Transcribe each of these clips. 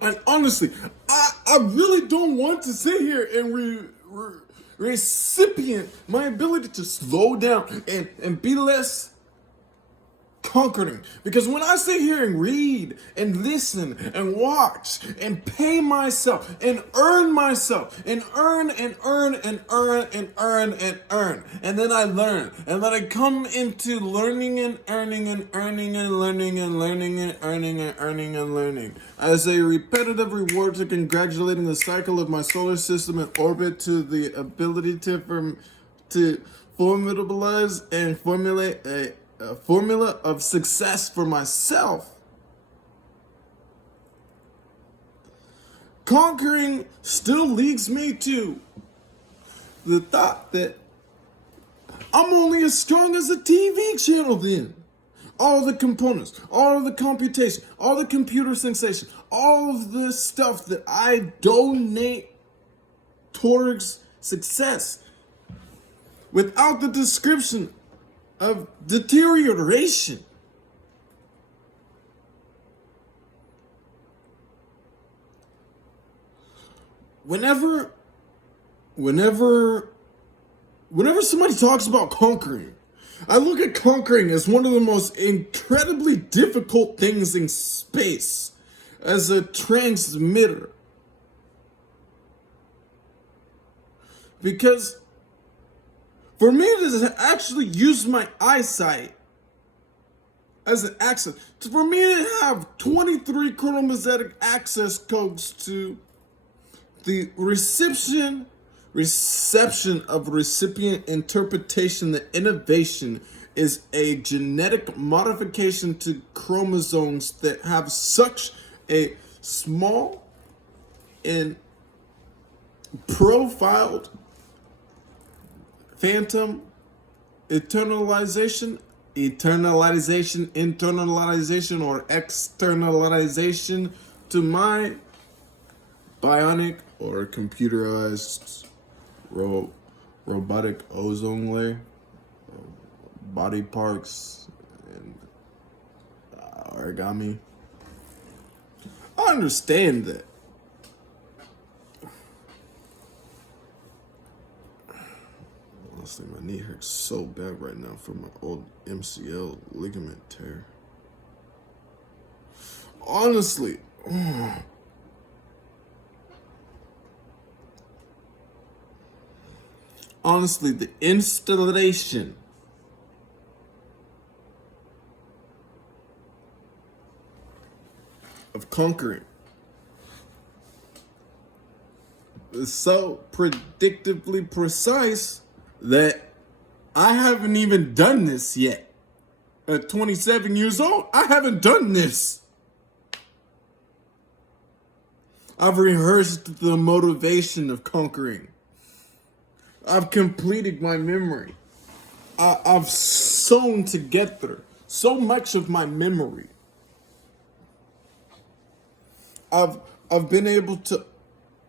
And honestly, I really don't want to sit here and recipient my ability to slow down and be less conquering. Because when I sit here and read and listen and watch and pay myself and earn myself and earn and earn and earn and earn and earn, and then I learn, and then I come into learning and earning and earning and learning and learning and earning and earning and learning as a repetitive reward to congratulating the cycle of my solar system in orbit to the ability to formalize and formulate a formula of success for myself. Conquering still leads me to the thought that I'm only as strong as a TV channel then. All the components, all of the computation, all the computer sensation, all of the stuff that I donate towards success without the description of deterioration. Whenever somebody talks about conquering, I look at conquering as one of the most incredibly difficult things in space as a transmitter. Because for me to actually use my eyesight as an access, for me to have 23 chromosomatic access codes to the reception of recipient interpretation, the innovation is a genetic modification to chromosomes that have such a small and profiled phantom internalization, or externalization to my bionic or computerized robotic ozone layer, body parts, and origami. I understand that. Honestly, my knee hurts so bad right now from my old MCL ligament tear. Honestly, the installation of conquering is so predictably precise that I haven't even done this yet. At 27 years old, I haven't done this. I've rehearsed the motivation of conquering. I've completed my memory. I've sewn together so much of my memory. I've been able to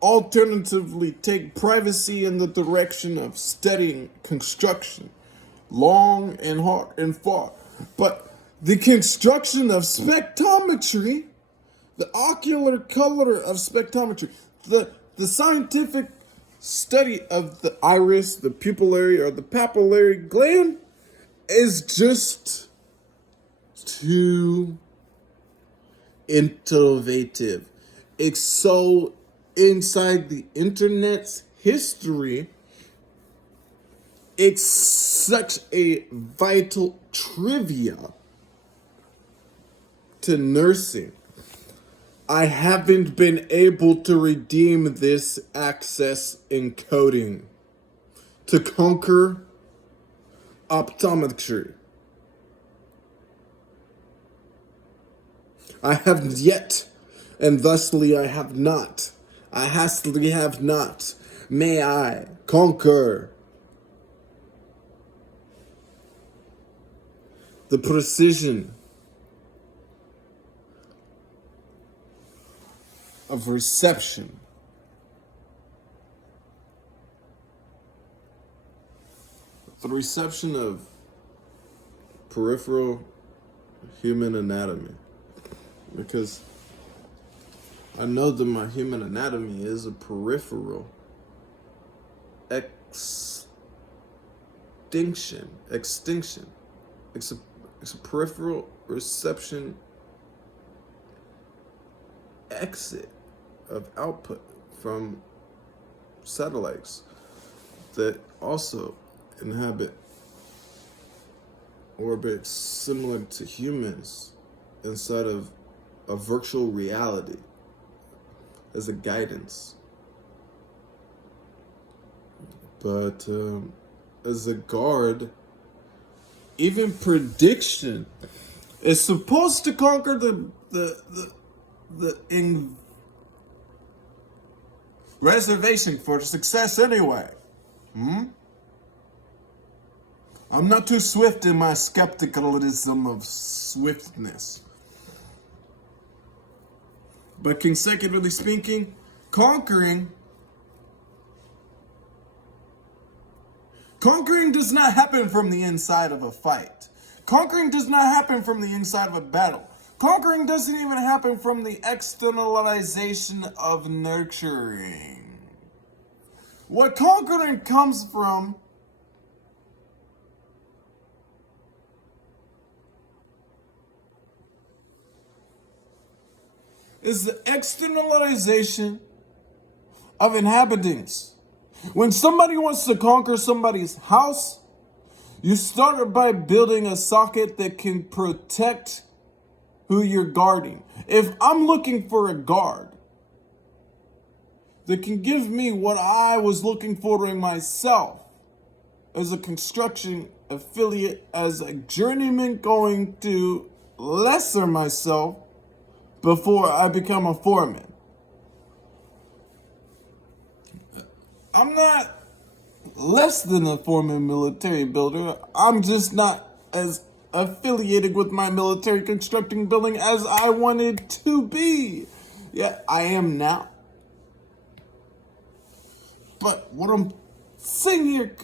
alternatively take privacy in the direction of studying construction, long and hard and far. But the construction of spectrometry, the ocular color of spectrometry, the scientific study of the iris, the pupillary or the papillary gland is just too innovative. It's so inside the internet's history. It's such a vital trivia to nursing. I haven't been able to redeem this access encoding to conquer optometry. I have yet, and thusly I have not. I hastily have not. May I conquer the precision of reception. The reception of peripheral human anatomy. Because I know that my human anatomy is a peripheral extinction. It's a peripheral reception exit of output from satellites that also inhabit orbits similar to humans inside of a virtual reality as a guidance. But as a guard, even prediction is supposed to conquer the in reservation for success anyway. I'm not too swift in my skepticalism of swiftness. But consecutively speaking, conquering does not happen from the inside of a fight. Conquering does not happen from the inside of a battle. Conquering doesn't even happen from the externalization of nurturing. What conquering comes from is the externalization of inhabitants. When somebody wants to conquer somebody's house, you start by building a socket that can protect who you're guarding. If I'm looking for a guard that can give me what I was looking for in myself as a construction affiliate, as a journeyman going to lesser myself before I become a foreman. I'm not less than a former military builder. I'm just not as affiliated with my military constructing building as I wanted to be. Yeah, I am now. But what I'm saying here,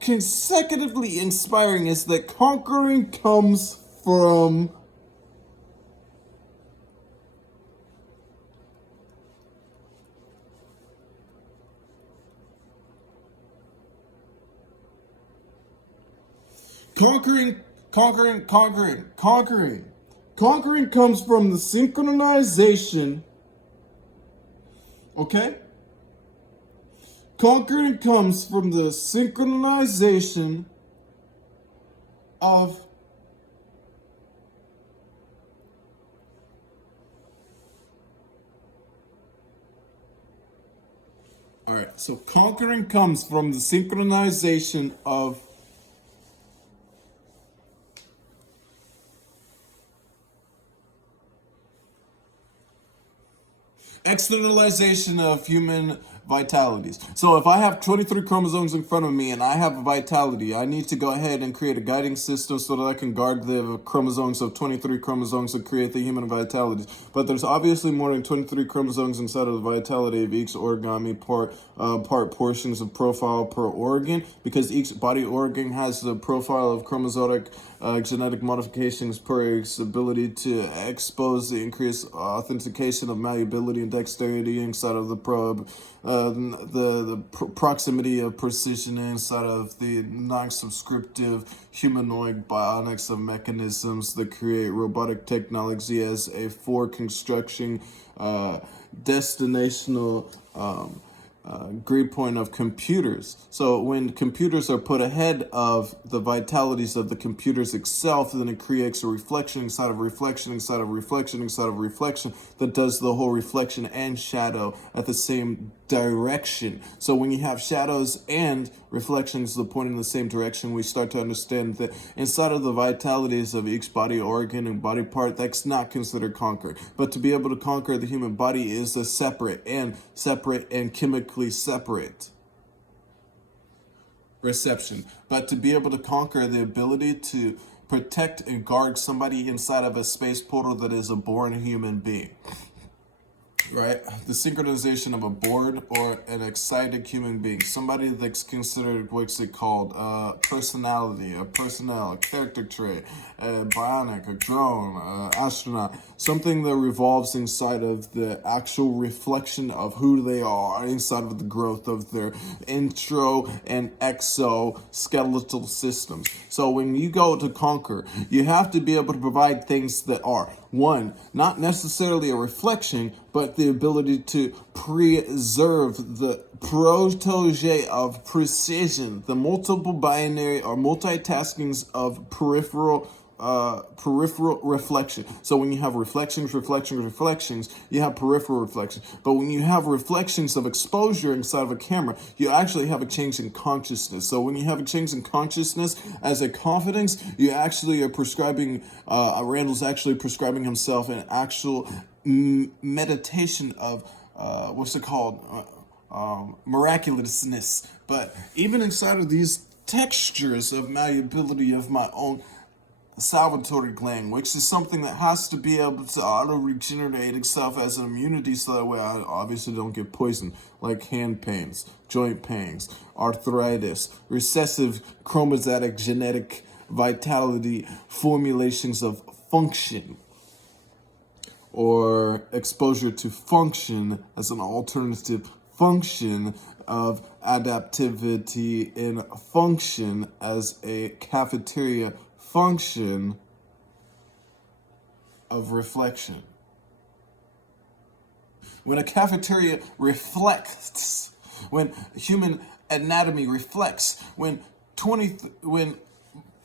consecutively inspiring, is that conquering comes from Conquering comes from the synchronization, okay? Conquering comes from the synchronization of all right, so conquering comes from the synchronization of externalization of human vitalities. So if I have 23 chromosomes in front of me and I have a vitality, I need to go ahead and create a guiding system so that I can guard the chromosomes of 23 chromosomes and create the human vitalities. But there's obviously more than 23 chromosomes inside of the vitality of each origami part portions of profile per organ, because each body organ has the profile of chromosomic genetic modifications per its ability to expose the increased authentication of malleability and dexterity inside of the probe, the proximity of precision inside of the non-subscriptive humanoid bionics of mechanisms that create robotic technology as a for construction destinational grade point of computers. So when computers are put ahead of the vitalities of the computers itself, then it creates a reflection inside of reflection inside of reflection inside of reflection that does the whole reflection and shadow at the same direction. So when you have shadows and reflections that point in the same direction, we start to understand that inside of the vitalities of each body organ and body part, that's not considered conquered. But to be able to conquer the human body is a separate and chemically separate reception. But to be able to conquer the ability to protect and guard somebody inside of a space portal that is a born human being. right? The synchronization of a bored or an excited human being, somebody that's considered what's it called, personality, a personnel, a character trait, a bionic, a drone, astronaut, something that revolves inside of the actual reflection of who they are, inside of the growth of their intro and exoskeletal systems. So when you go to conquer, you have to be able to provide things that are, one, not necessarily a reflection, but the ability to preserve the protege of precision, the multiple binary or multitaskings of peripheral reflection. So when you have reflections, you have peripheral reflections. But when you have reflections of exposure inside of a camera, you actually have a change in consciousness. So when you have a change in consciousness as a confidence, you actually are prescribing, Randall's actually prescribing himself an actual meditation of, what's it called? Miraculousness. But even inside of these textures of malleability of my own salivary gland, which is something that has to be able to auto-regenerate itself as an immunity, so that way I obviously don't get poisoned, like hand pains, joint pains, arthritis, recessive chromosomatic genetic vitality formulations of function, or exposure to function as an alternative function of adaptivity in function as a cafeteria function of reflection. When a cafeteria reflects, when human anatomy reflects, when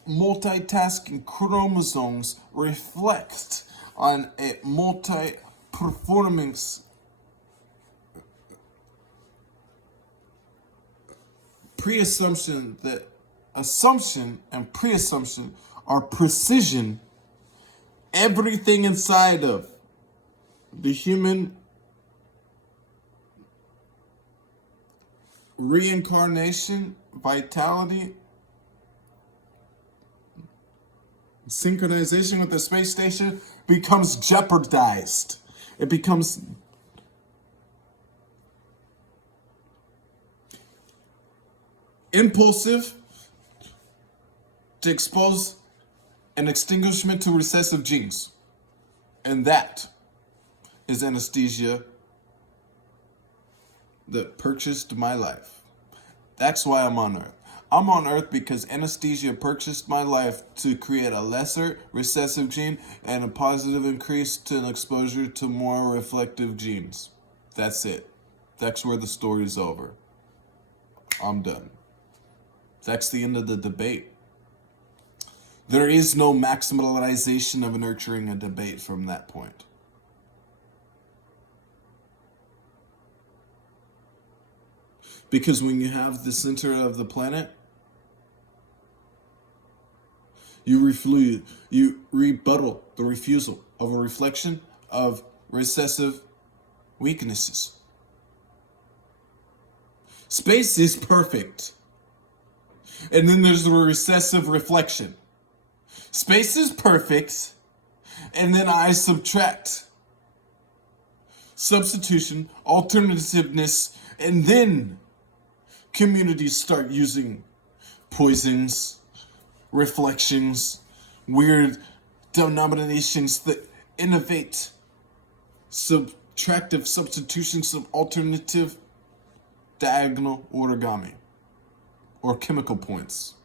multitasking chromosomes reflect on a multi-performance pre-assumption, that assumption and pre-assumption are precision, everything inside of the human reincarnation, vitality, synchronization with the space station becomes jeopardized. It becomes impulsive to expose an extinguishment to recessive genes. And that is anesthesia that purchased my life. That's why I'm on Earth. I'm on Earth because anesthesia purchased my life to create a lesser recessive gene and a positive increase to an exposure to more reflective genes. That's it. That's where the story's over. I'm done. That's the end of the debate. There is no maximalization of nurturing a debate from that point. Because when you have the center of the planet, you rebuttal the refusal of a reflection of recessive weaknesses. Space is perfect. And then there's the recessive reflection. Space is perfect, and then I subtract. Substitution, alternativeness, and then communities start using poisons, reflections, weird denominations that innovate subtractive substitutions of alternative diagonal origami or chemical points.